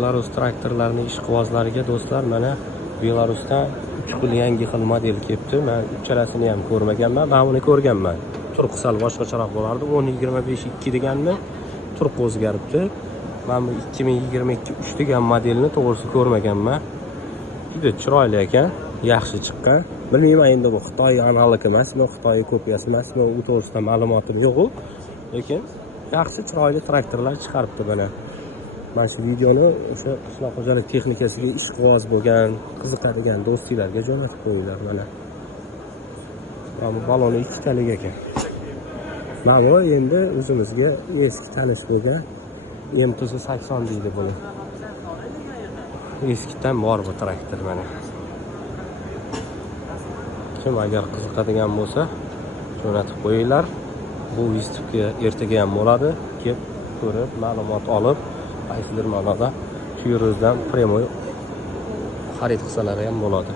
Belarus traktorlarining ishqibozlariga do'stlar, mana Belarusdan 3 xil yangi xil model kelibdi. Men uchalasini ham ko'rmaganman. Men uni ko'rganman. Turqi sal boshqacharoq bo'lardi. 1025-2 deganni turqi o'zgaribdi. Men bu 2022 3 degan modelni to'g'risi ko'rmaganman. Juda chiroyli ekan, yaxshi chiqqan. Bilmayman endi bu Xitoy analog emasmi, Xitoy kopiyasi emasmi, u to'g'risida ma'lumotim yo'q. Lekin yaxshi chiroyli traktorlar chiqaribdi mana. Mana shu videoni o'sha qishloq xo'jalik texnikasiga ishqiboz bo'lgan, qiziqadigan do'stlarga jo'natib qo'yinglar mana. Mana bu baloni 2 talik ekan. Mana bu endi o'zimizga eski tanish bo'lgan MT80 deydi buni. Eskidan bor bu traktor mana. Kim agar qiziqadigan bo'lsa, jo'natib qo'yinglar. Bu vyustga ertaga ham bo'ladi. Kelib ko'rib, ma'lumot olib, qaysidir ma'noda shu yerdan primoy xarid qilsalar ham bo'ladi.